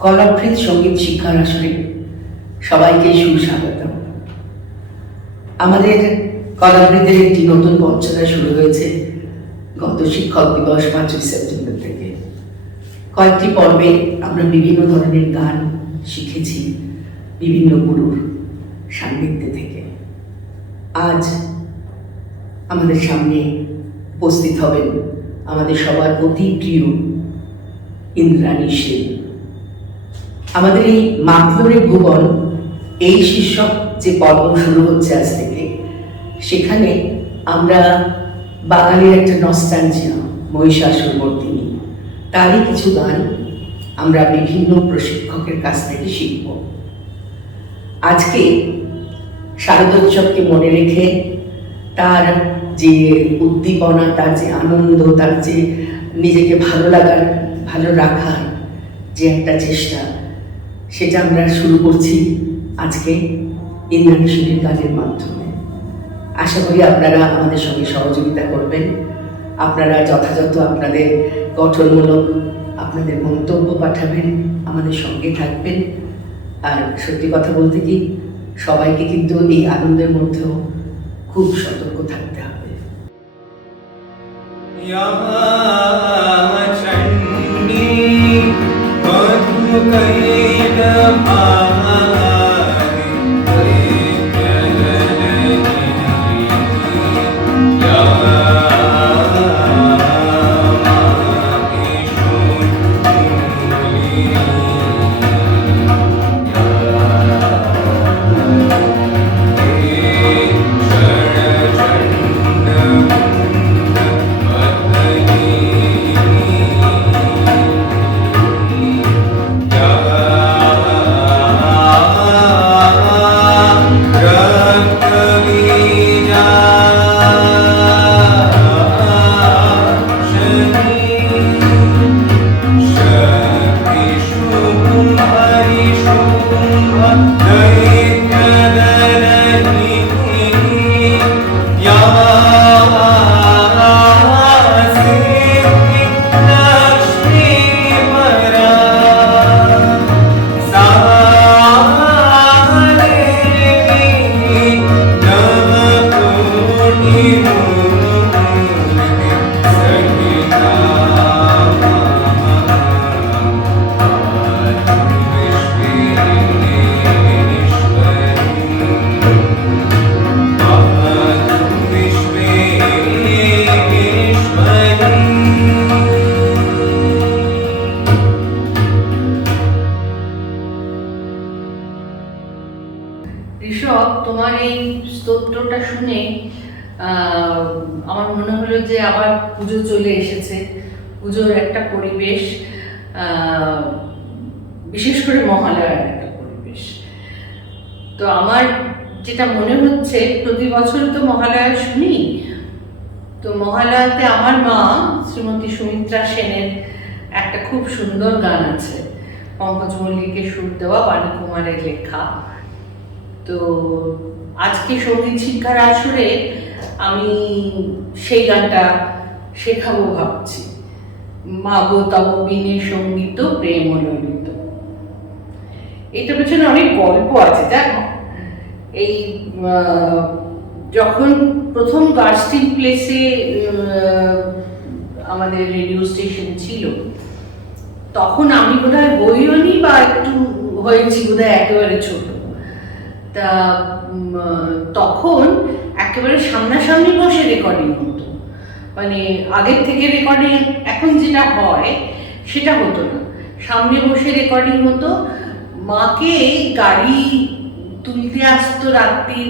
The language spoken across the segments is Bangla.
কলাবৃত সঙ্গীত শিক্ষার আসরে সবাইকে সুস্বাগত। আমাদের কলাবৃতের একটি নতুন পর্যায় শুরু হয়েছে গত শিক্ষক দিবস 5ই সেপ্টেম্বর থেকে। কয়েকটি পর্বে আমরা বিভিন্ন ধরনের গান শিখেছি বিভিন্ন গুরুর সান্নিধ্যে থেকে। আজ আমাদের সামনে উপস্থিত হবেন আমাদের সবার অতি প্রিয় ইন্দ্রাণী সেন। আমাদের এই মাধ্যমিক ভুবন এই শীর্ষক যে পর্ব শুরু হচ্ছে আজ থেকে, সেখানে আমরা বাঙালির একটা নস্টালজিয়া মহিষাসুরমর্দিনী, তারই কিছু গান আমরা বিভিন্ন প্রশিক্ষকের কাছ থেকে শিখব। আজকে শারদোৎসবকে মনে রেখে তার যে উদ্দীপনা, তার যে আনন্দ, তার যে নিজেকে ভালো রাখার যে একটা চেষ্টা, সেটা আমরা শুরু করছি আজকে ইন্দ্রাণী সেনের গানের মাধ্যমে। আশা করি আপনারা আমাদের সঙ্গে সহযোগিতা করবেন। আপনারা যথাযথ আপনাদের গঠনমূলক আপনাদের মন্তব্য পাঠাবেন, আমাদের সঙ্গে থাকবেন। আর সত্যি কথা বলতে কি, সবাইকে কিন্তু এই আনন্দের মধ্যেও খুব সতর্ক থাকতে হবে। ঋষভ, তোমার এই স্তোত্রটা শুনে আমার মনে হলো যে আবার পুজো চলে এসেছে। পুজোর একটা পরিবেশ, বিশেষ করে মহালয়ার একটা পরিবেশ। তো আমার যেটা মনে হচ্ছে, প্রতি বছর তো মহালয়া শুনি, তো মহালয়াতে আমার মা শ্রীমতী সুমিত্রা সেনের একটা খুব সুন্দর গান আছে, পঙ্কজ মল্লিকের সুর দেওয়া, বাণী কুমারের লেখা। তো আজকে সঙ্গীত শিক্ষার আসরে আমি সেই গানটা শেখাবো ভাবছি। মা গো তব বিনে সঙ্গীত প্রেম ললিত। এটার পেছনে অনেক গল্প আছে, জানো। এই যখন প্রথম গার্স্টিন প্লেসে আমাদের রেডিও স্টেশন ছিল, তখন আমি বোধহয় বইও নি বা একটু হয়েছি, বোধহয় একেবারে ছোট। তা তখন একেবারে সামনাসামনি বসে রেকর্ডিং হতো, মানে আগের থেকে রেকর্ডিং এখন যেটা হয় সেটা হতো না, সামনে বসে রেকর্ডিং হতো। মাকে গাড়ি তুলতে আসতো রাত্রি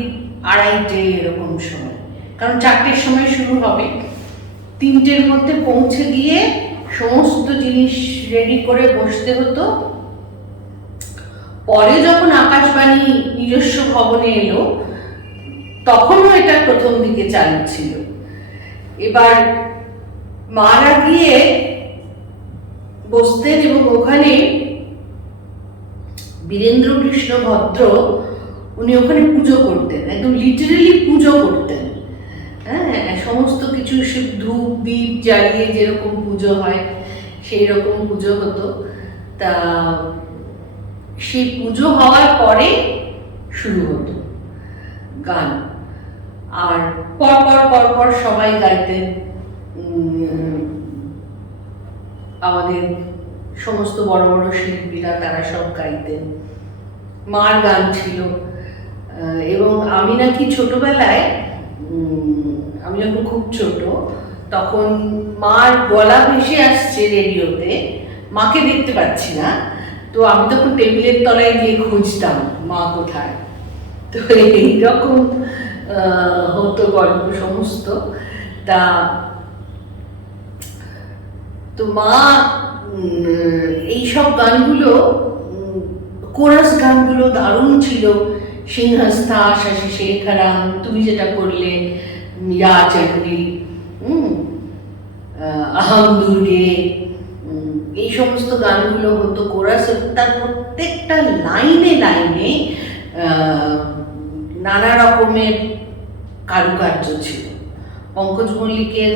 2:30 এরকম সময়, কারণ 4টের সময় শুরু হবে, 3টের মধ্যে পৌঁছে দিয়ে সমস্ত জিনিস রেডি করে বসতে হতো। পরে যখন আকাশবাণী নিজস্ব ভবনে এলো, তখনও এটা প্রথম দিকে চালু ছিল। এবার মারা গিয়ে বসতেন এবং ওখানে বীরেন্দ্র কৃষ্ণ ভদ্র, উনি ওখানে পুজো করতেন, একদম লিটারেলি পুজো করতেন। হ্যাঁ, সমস্ত কিছু ধূপ দীপ জ্বালিয়ে যেরকম পুজো হয় সেই রকম পুজো হতো। তা সেই পুজো হওয়ার পরে শুরু হতো গান, আর পর পর পর পর সবাই গাইতেন। আমাদের সমস্ত বড় বড় শিল্পীরা তারা সব গাইতেন, মার গান ছিল। এবং আমি নাকি ছোটবেলায়, আমি যখন খুব ছোট তখন মার গলা ভেসে আসছে রেডিওতে, মাকে দেখতে পাচ্ছি না, তো আমি তখন টেবিলের তলায় গিয়ে খুঁজতাম মা কোথায়। তো এইরকম হতো গল্প সমস্ত। তা তো মা এইসব গানগুলো, কোরাস গানগুলো দারুণ ছিল। সিংহস্থা শশি শেখরাম, তুমি যেটা করলে ইয়া চন্ডী, আহম দুর্গে, এই সমস্ত গানগুলো হতো কোরাস। তার প্রত্যেকটা লাইনে লাইনে নানা রকমের কারুকার্য ছিল। পঙ্কজ মল্লিকের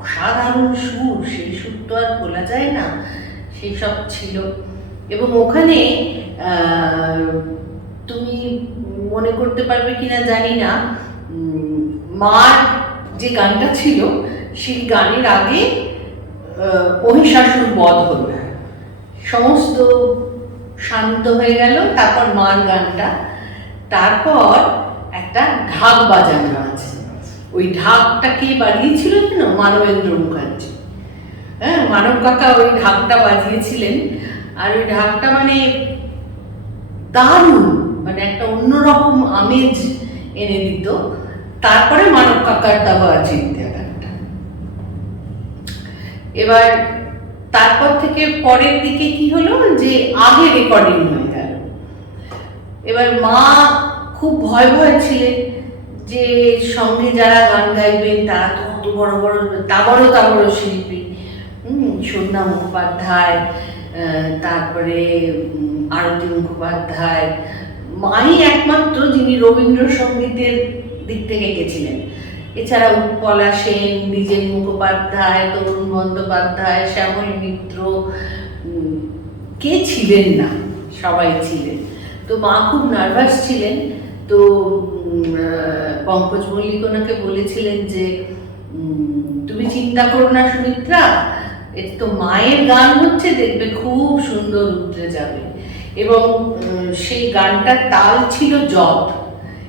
অসাধারণ সুর, সেই সুর তো আর বলা যায় না, সেই সব ছিল। এবং ওখানে তুমি মনে করতে পারবে কিনা জানি না, মার যে গানটা ছিল সেই গানের আগে মহিষাসুর বধ হলো, সমস্ত শান্ত হয়ে গেল, তারপর মার গানটা, তারপর একটা ঢাক বাজানো আছে। ওই ঢাকটা কে বাজিয়েছিল কেন? মানবেন্দ্র মুখার্জি। হ্যাঁ, মানব কাকা ওই ঢাকটা বাজিয়েছিলেন। আর ওই ঢাকটা মানে দারুণ, মানে একটা অন্যরকম আমেজ এনে দিত। তারপরে মানব কাকার দাবা আছে গানটা। এবার তারপর থেকে পরের দিকে কি হলো যে আগে রেকর্ডিং হয়ে গেল। এবার মা খুব ভয় ভয় ছিলেন যে সঙ্গে যারা গান গাইবেন তারা তো অত বড় বড় তাবড় শিল্পী, সন্ধ্যা মুখোপাধ্যায়, তারপরে আরতি মুখোপাধ্যায়, মাই একমাত্র যিনি রবীন্দ্রসঙ্গীতের দিক থেকে গেছিলেন। এছাড়া উৎপলা সেন, দ্বিজেন মুখোপাধ্যায়, তরুণ বন্দ্যোপাধ্যায়, শ্যামল মিত্র, কে ছিলেন না, সবাই ছিলেন। তো মা খুব নার্ভাস ছিলেন। তো পঙ্কজ মল্লিক ওনাকে বলেছিলেন যে তুমি চিন্তা করো না সুমিত্রা, এটা তো মায়ের গান হচ্ছে, দেখবে খুব সুন্দর উতরে যাবে। এবং সেই গানটার তাল ছিল জট,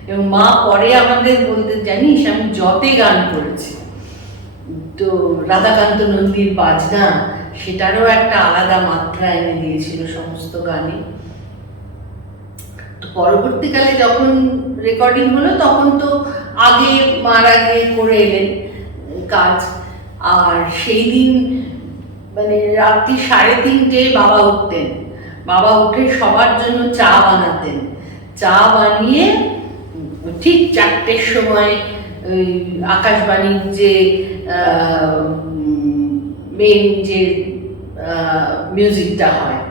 এবং মা পরে আমাদের বলতে, জানিস আমি জটে গান করেছি। তো রাধাকান্ত নন্দীর বাজনা, সেটারও একটা আলাদা মাত্রা এনে দিয়েছিল সমস্ত গানে। তো পরবর্তীকালে যখন রেকর্ডিং হলো তখন তো আগে মার আগে করে এলেন কাজ। আর সেই দিন মানে রাত্রি 3:30 বাবা উঠতেন, বাবা উঠে সবার জন্য চা বানাতেন। চা বানিয়ে ঠিক 4টের সময় ওই আকাশবাণীর যে মেন যে মিউজিকটা হয়,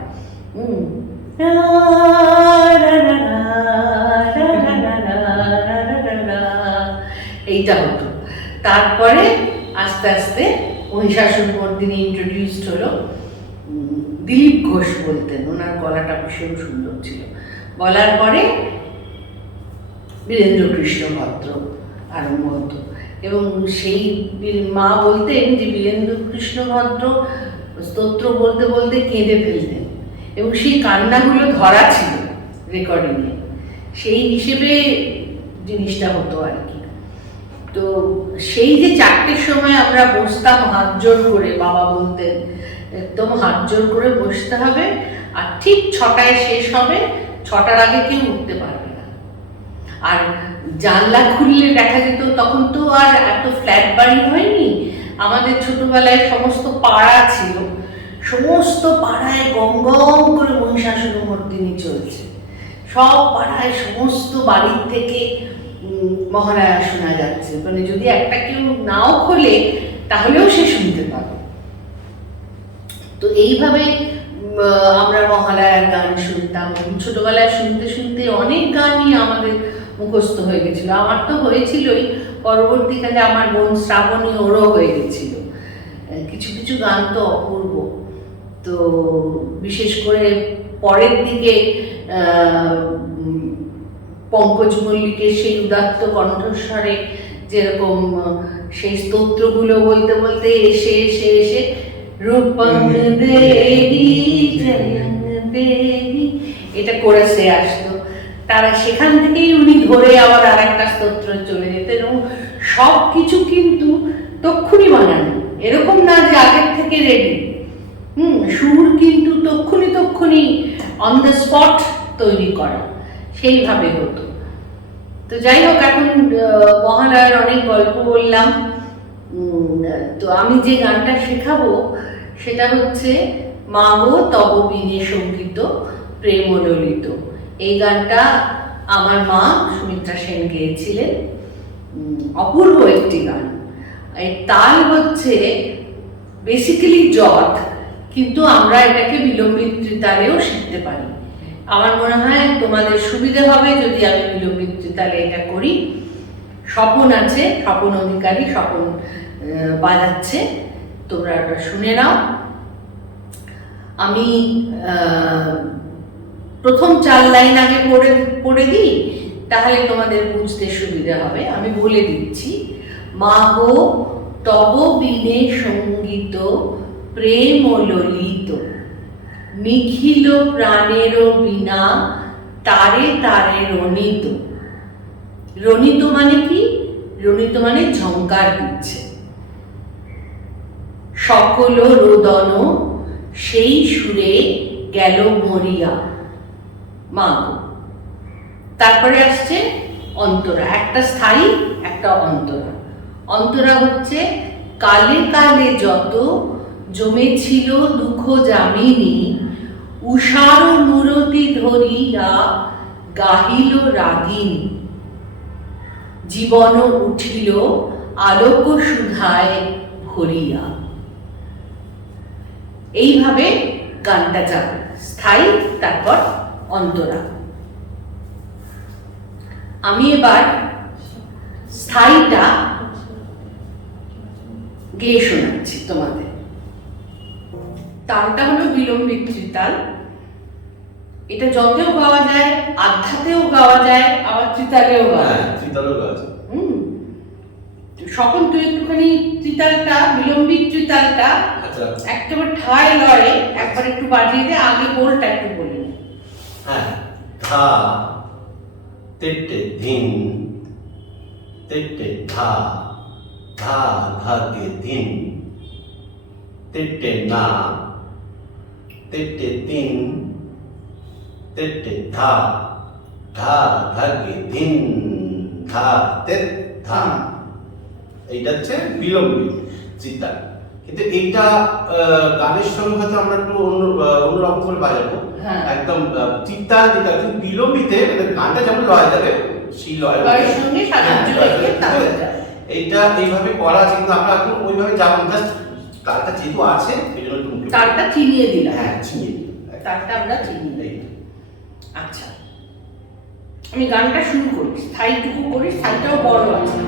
এইটা হতো। তারপরে আস্তে আস্তে মহিষাসুর মর্দিনী ইন্ট্রোডিউসড হলো। দিলীপ ঘোষ বলতেন, ওনার গলাটা ভীষণ সুন্দর ছিল। বলার পরে বীরেন্দ্র কৃষ্ণ ভদ্র আরম্ভ হতো। এবং সেই মা বলতেন যে বীরেন্দ্র কৃষ্ণ ভদ্র স্তোত্র বলতে বলতে কেঁদে ফেলতেন, এবং সেই কান্নাগুলো ধরা ছিল রেকর্ডিংয়ে, সেই হিসেবে জিনিসটা হতো আর কি। তো সেই যে 4টের সময় আমরা বসতাম হাত জোর করে, বাবা বলতেন একদম হাত জোর করে বসতে হবে, আর ঠিক 6টায় শেষ হবে, 6টার আগে কেউ উঠতে পারবে না। আর জানলা খুললে দেখা যেত, তখন তো আর এত ফ্ল্যাট বাড়ি হয়নি, আমাদের ছোটবেলায় সমস্ত পাড়া ছিল, সমস্ত পাড়ায় গম গম করে মহিষাসুর মর্দিনী চলছে। সব পাড়ায় সমস্ত বাড়ির থেকে মহালয়া শোনা যাচ্ছে, মানে যদি একটা কেউ নাও খোলে তাহলেও সে শুনতে পাবে। তো এইভাবে আমরা মহালয়ার গান শুনতাম। ছোটবেলায় শুনতে শুনতে অনেক গানই আমাদের মুখস্থ হয়ে গেছিল। আমার তো হয়েছিলই, পরবর্তীকালে আমার বোন শ্রাবণী, ওরও হয়ে গেছিল। কিছু কিছু গান তো অপূর্ব। তো বিশেষ করে পরের দিকে পঙ্কজ মল্লিকের সেই উদাত্ত কণ্ঠস্বরে যেরকম সেই স্তোত্রগুলো বলতে বলতে এসে এসে এসে রূপং দেহি জয়ং দেহি এটা কোরাসে আসতো, তারা সেখান থেকেই উনি ধরে আবার আর একটা স্তোত্র চলে যেতেন এবং সব কিছু কিন্তু তক্ষুনি বানানো, এরকম না যে আগের থেকে রেডি। সুর কিন্তু তক্ষুনি অন দ্য স্পট তৈরি করা, সেইভাবে হতো। তো যাই হোক, এখন মহালয়ার অনেক গল্প বললাম। তো আমি যে গানটা শেখাবো সেটা হচ্ছে মা গো তব বিনে সঙ্গীত প্রেম ললিত। এই গানটা আমার মা সুমিত্রা সেন গেয়েছিলেন, অপূর্ব একটি গান। এই তাল হচ্ছে বেসিক্যালি জট, কিন্তু আমরা এটাকে বিলম্বিত ত্রিতালেও শিখতে পারি। আমার মনে হয় তোমাদের সুবিধা হবে যদি আমি বিলম্বিত ত্রিতালে এটা করি। স্বপন আছে, স্বপন অধিকারী, স্বপন বাজাচ্ছে, তোমরা ওটা শুনে নাও। আমি প্রথম 4 লাইন আগে পড়ে দিই, তাহলে তোমাদের বুঝতে সুবিধা হবে। আমি বলে দিচ্ছি, মা গো তব বিনে সঙ্গীত প্রেম ললিত, নিখিল প্রাণের বিনা তারে তারে রণিত। রণিত মানে কি? রণিত মানে ঝংকার দিচ্ছে। সকল রোদন সেই সুরে গেল মরিয়া মা গো। তারপরে আসছে অন্তরা, একটা স্থায়ী একটা অন্তরা। অন্তরা হচ্ছে কালে কালে যত জমেছিল দুঃখ যামিনী, উষার মূরতি ধরিয়া গাহিল রাগিনী, জীবন উঠিল আলোক সুধায় ভরিয়া। এইভাবে গানটা যাবে, স্থায়ী তারপর অন্তরা। আমি এবার স্থায়ীটা গেয়ে শোনাচ্ছি তোমাদের। তালটা হলো বিলম্বিত ত্রিতাল। এটা যতেও গাওয়া যায়, আধ্যাতেও গাওয়া যায়, আবার ত্রিতালেও গাওয়া যায়। ত্রিতালেও গাওয়া যায়। সকল তুই একটুখানি ত্রিতালটা, বিলম্বিত ত্রিতালটা একেবারে ঠায় লয়ে একবার একটু বাজিয়ে দে, আগে বোলটা একটু বলি। হ্যাঁ, ধা তেটে ধিন, তেটে ধা, ধা ধাগে ধিন, তেটে না, তেটে তিন, তেটে ধা, ধা ধাগে ধিন, ধা তেট ধা। এইটা হচ্ছে বিলম্বিত ত্রিতাল। কিন্তু এইটা গানের সঙ্গে হয়তো আমরা একটু অন্যরকম করে বাজাবো। একদম ত্রিতাল যেটা, কিন্তু বিলম্বিতে গানটা যেমন লয় যাবে সেই লয়ের সঙ্গে সাজাচ্য রেখে এইটা এইভাবে করা আছে, কিন্তু আমরা এখন ওইভাবে যাবো। জাস্ট তালটা যেহেতু আছে সেই জন্য তালটা চিনিয়ে দিলাম। হ্যাঁ, চিনিয়ে দিলাম, তালটা আমরা চিনিয়ে দিই। আচ্ছা, আমি গানটা শুরু করি, স্থায়ীটুকু করি, স্থায়ীটাও বড় আছে।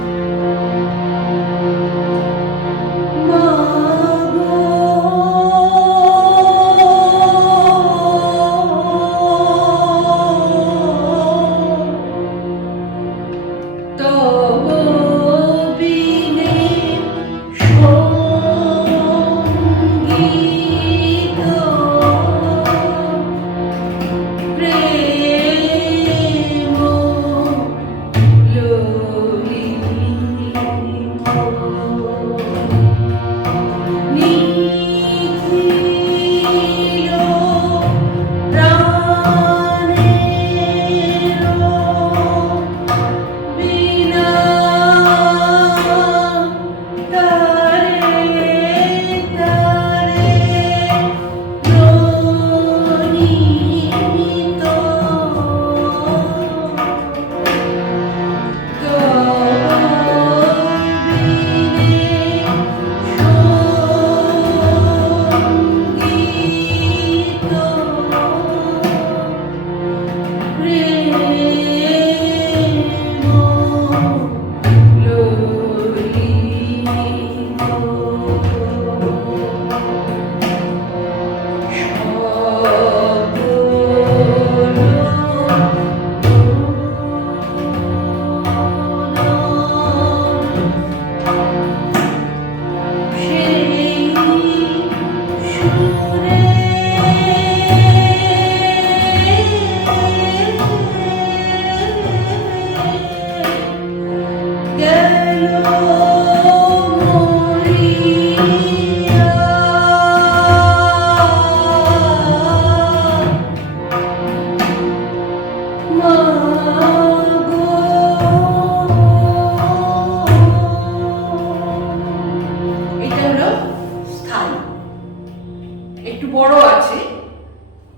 একটু বড় আছে,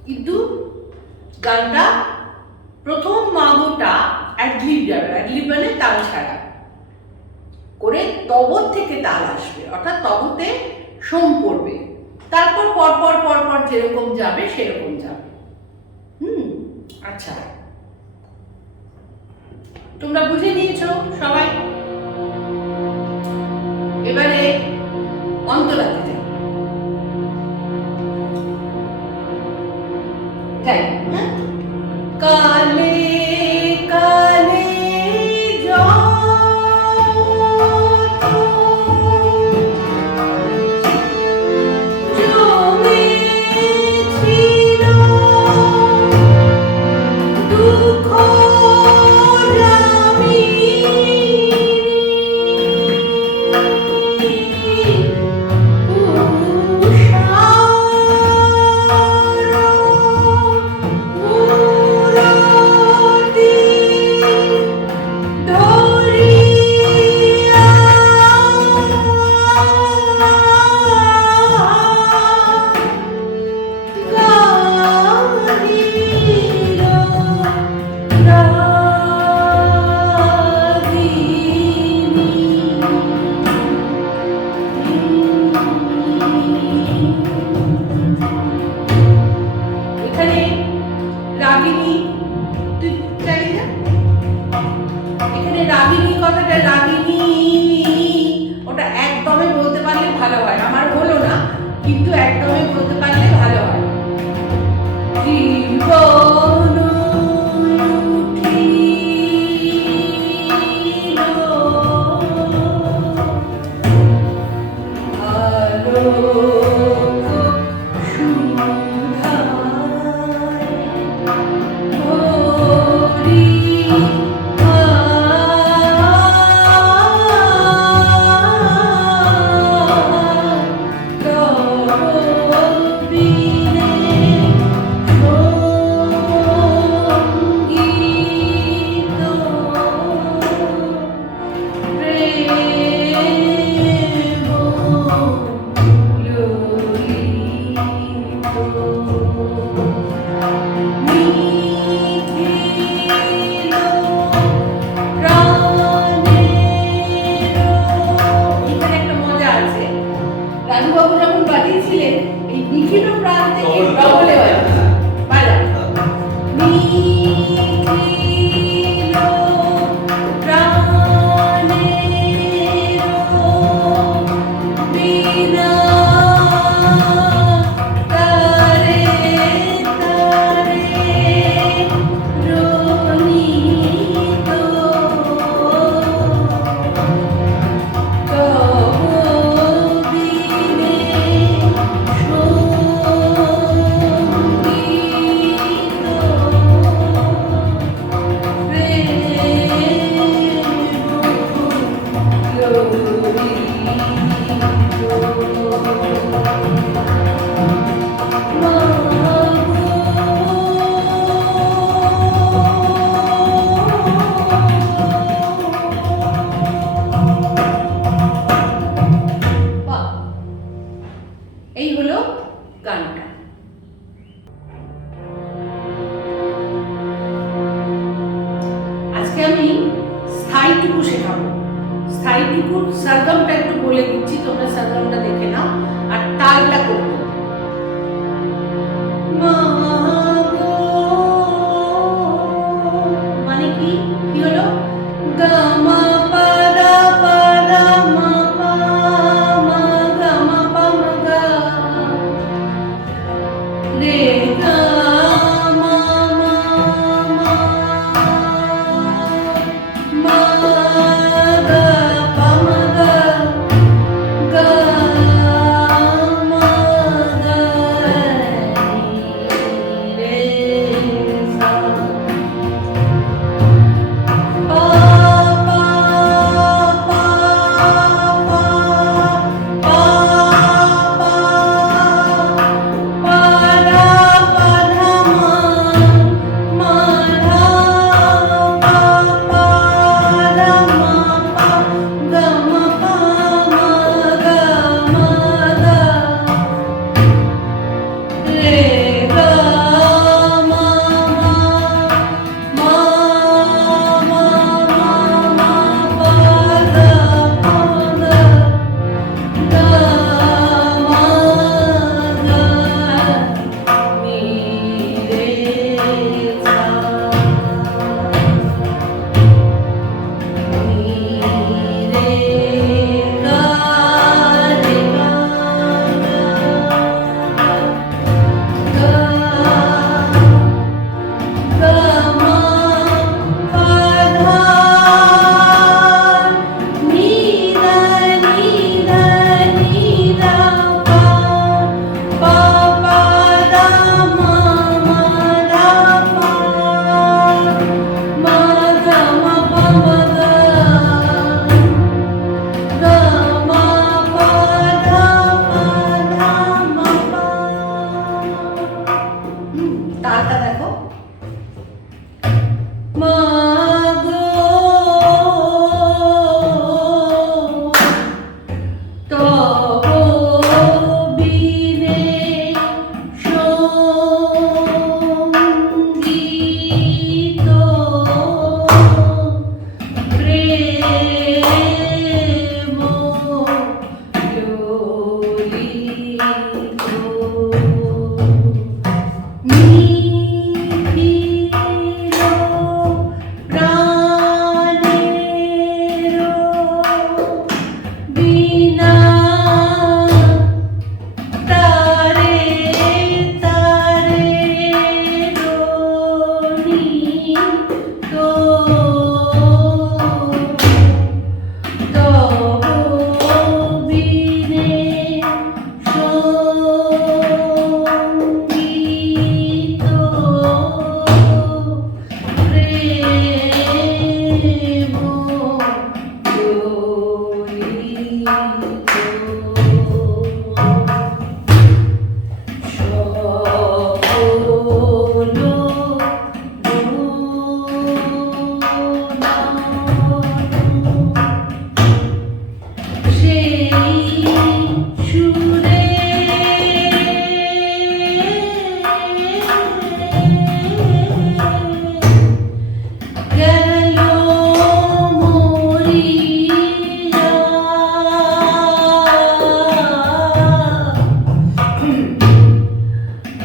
কিন্তু গানটা প্রথম মাগোটা অ্যাডলিপ যাবে, অ্যাডলিপ মানে তাল ছাড়া করে তবর থেকে তাল আসবে, অর্থাৎ তবতে সোম পড়বে, তারপর পরপর পরপর যেরকম যাবে সেরকম যাবে। আচ্ছা, তোমরা বুঝে নিয়েছো সবাই? এবারে অন্তরাতে যাই। তাই হ্যাঁ, কালে কালে যত জমেছিল দুঃখ এখানে রাগিনী, তুই জানি না এখানে রাগিনী কথাটা, রাগিনী ওটা একদমই বলতে পারলে ভালো হয়, আমার হলো না, কিন্তু একদমই বলতে পারলে ভালো হয়। জীবন উঠিল আলোক সুধায় ভরি এখানে একটা মজা আছে, রাজুবাবু যখন বাজিয়েছিলেন এই নিখিল প্রাণ থেকে ডবলে বাজা নিখিল প্রাণের বীণা তারে তারে রোনিত এই হলো গানটা। আজকে আমি স্থায়ীটুকু শেখাবো। স্থায়ীটুকুর সরগমটা একটু বলে দিচ্ছি, তোমরা সরগমটা দেখে নাও আর তালটা করবে। মানে কি কি হলো? গা মা পা দা মা পা মা গা মা পা মা গা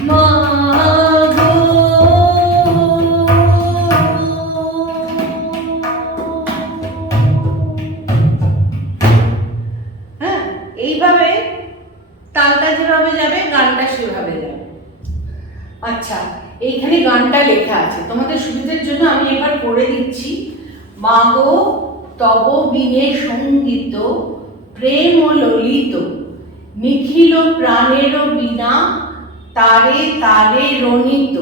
মা গো। হ্যাঁ, এইভাবে তালটা যেভাবে যাবে গানটা সেভাবে যাবে। আচ্ছা, এইখানে গানটা লেখা আছে, তোমাদের সুবিধার জন্য আমি এবার পড়ে দিচ্ছি। মাগো তব বিনে সঙ্গীত প্রেম ললিত, নিখিল প্রাণের বিনা তারে তারে রণিত।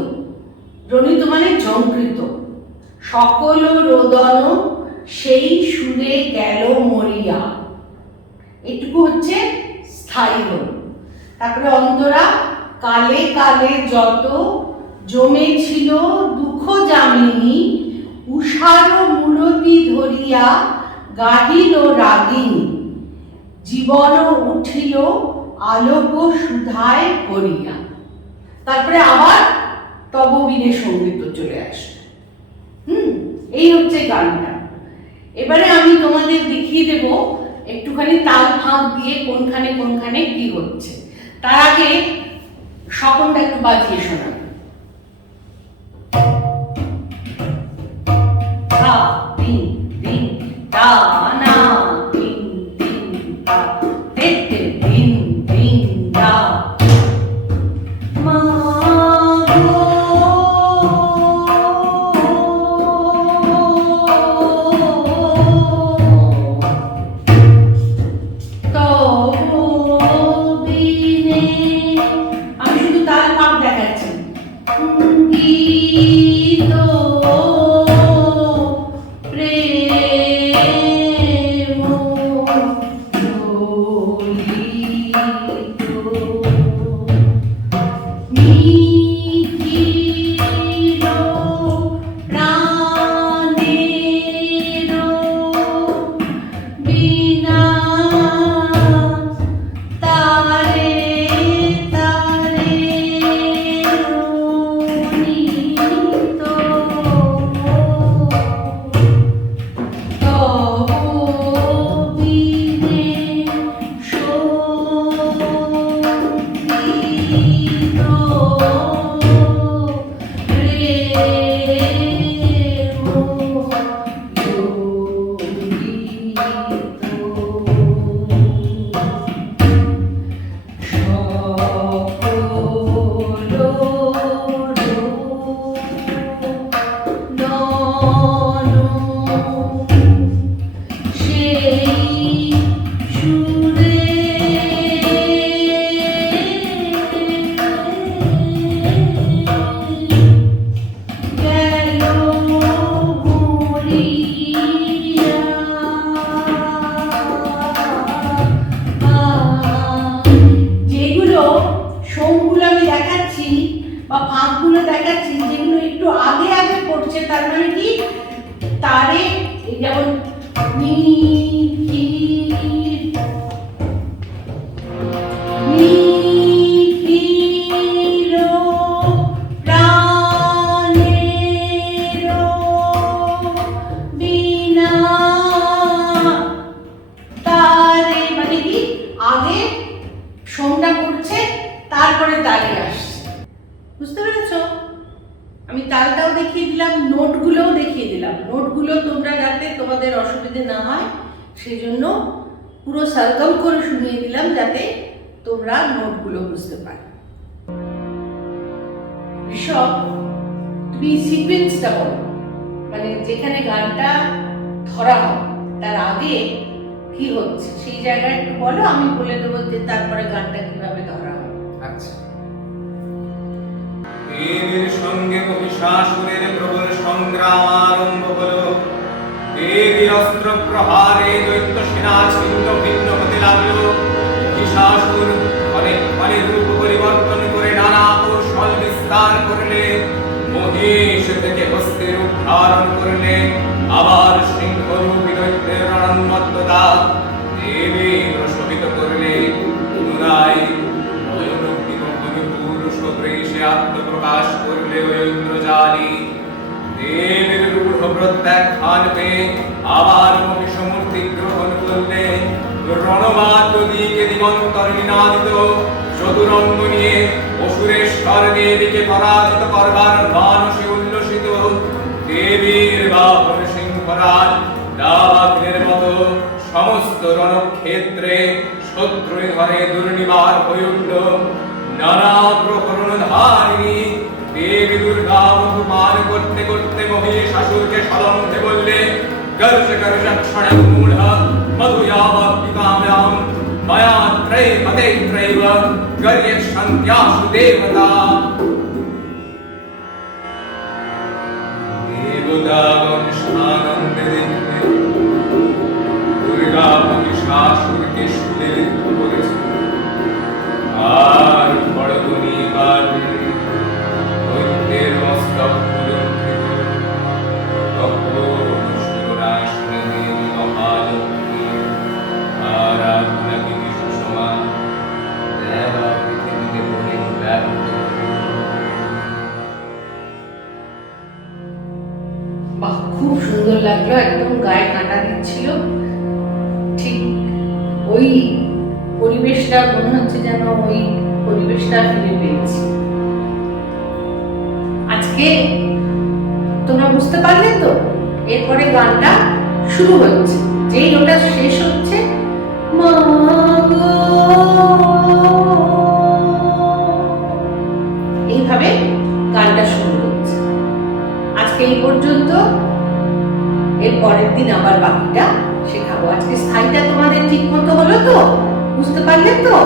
রণিত মানে ঝঙ্কৃত। সকল রোদন সেই সুরে গেল মরিয়া। এটুকু হচ্ছে স্থায়ী রোল। তারপরে অন্তরা কালে কালে যত জমেছিল দুঃখ যামিনী, উষার মূরতি ধরিয়া গাহিল রাগিনী, জীবন উঠিল আলোক সুধায় ভরিয়া। তারপরে আবার তব বিনে সঙ্গীত চলে আসে। এই হচ্ছে গানটা। এবারে আমি তোমাদের দেখিয়ে দেব একটুখানি তাল ফাঁক দিয়ে কোনখানে কোনখানে কি হচ্ছে। তার আগে স্বপনটা একটু বাজিয়ে শোনাবে। তা তিন তিন তা না তিন তিন তা তে তে তিন তিন তা। মা গো তব বিনে, আমি শুধু তাল ফাঁক দেখাচ্ছি। গীত প্রেম ললিত, নিখিল প্রাণের বিনা তারে তারে রণিত। তব বিনে সঙ্গীত প্রেম যেগুলো সোমগুলো আমি দেখাচ্ছি বা ফাঁকগুলো দেখাচ্ছি, যেগুলো একটু আগে আগে পড়ছে, তার মানে কি তারে, এই যেমন নিখিল প্রাণের বিনা তারে, মানে কি আগে সোমটা পড়ছে তারপরে তারে আসছে। বুঝতে পেরেছ? আমি তালটাও দেখিয়ে দিলাম, নোটগুলোও দেখিয়ে দিলাম। নোটগুলো তোমরা যাতে তোমাদের অসুবিধে না হয় সেই জন্য পুরো সারকাম করে শুনিয়ে দিলাম, যাতে তোমরা নোটগুলো বুঝতে পারো। ঋষভ, তুমি সিকোয়েন্সটা বলো, মানে যেখানে গানটা ধরা হয় তার আগে কি হচ্ছে সেই জায়গায় একটু বলো, আমি বলে দেবো যে তারপরে গানটা কিভাবে ধরা হয়। আচ্ছা। দেবীর সঙ্গে মহিষাসুরের প্রবল সংগ্রাম আরম্ভ হলো। দেবীর অস্ত্র প্রহারে দৈত্য সেনা ছিন্ন ভিন্ন হতে লাগলো। মহিষাসুর অনেক অনেক রূপ পরিবর্তন করে নানা কৌশল বিস্তার করলে। মহিষ থেকে হস্তের রূপ ধারণ করলে। আবার সিংহরূপী দৈত্যের রণান্মত্ততা দেবী প্রশমিত করলে। পুনরায় সে আত্মপ্রকাশ করলে ঐন্দ্রজালী। দেবের রূঢ় প্রত্যাখ্যান পেয়ে আবার মহিষমূর্তি গ্রহণ করলে। রণবাদ্য দিকে দিগন্তর নিনাদিত চতুরঙ্গ নিয়ে অসুরেশ্বর দেবীকে পরাজিত করবার মানসে উল্লসিত দেবীর বাহন সিংহরাজ দাবাগ্নের মতো সমস্ত রণক্ষেত্রে শত্রু ধরে দুর্নিবার হয়ে উঠল। নানা প্রহরণ ধারিণী দেবী দুর্গা মধুপান করতে করতে মহিষাসুরকে স্মরণে বললে, গর্ষ গর্ষ ক্ষণ মূঢ় মধুয়াবৎ পিতাম্যাম ময়া ত্রয় মতে ত্রৈব গর্যন্ত্যাসু দেবতা। দেবতাগণ সানন্দে দেখলে দুর্গা মহিষাসুরকে সুদীর্ঘ করেছে। আর বড়গুনি কাটে দৈত্যের মস্তক উলঙ্ঘিত। তখন শিরোনাশিনী দেবী মহালক্ষ্মী আরাধনাকে বিশ্বসমা দেবা পৃথিবীতে বলে ব্যর্থ। বাহ, খুব সুন্দর লাগলো, একদম গায়ে কাঁটা দিচ্ছিল। ঠিক ওই পরিবেশটা মনে হচ্ছে যেন ওই পরিবেশটা ফিরে পেয়েছি। আজকে তোমরা বুঝতে পারলে তো, এরপরে গানটা শুরু হচ্ছে, যেই ওটা শেষ হচ্ছে মা গো, এইভাবে গানটা শুরু হচ্ছে। আজকে এই পর্যন্ত, এর পরের দিন আবার বাকিটা শেখাবো। আজকে স্থায়ীটা তোমাদের ঠিক মতো হলো তো? বুঝতে পারলে তো?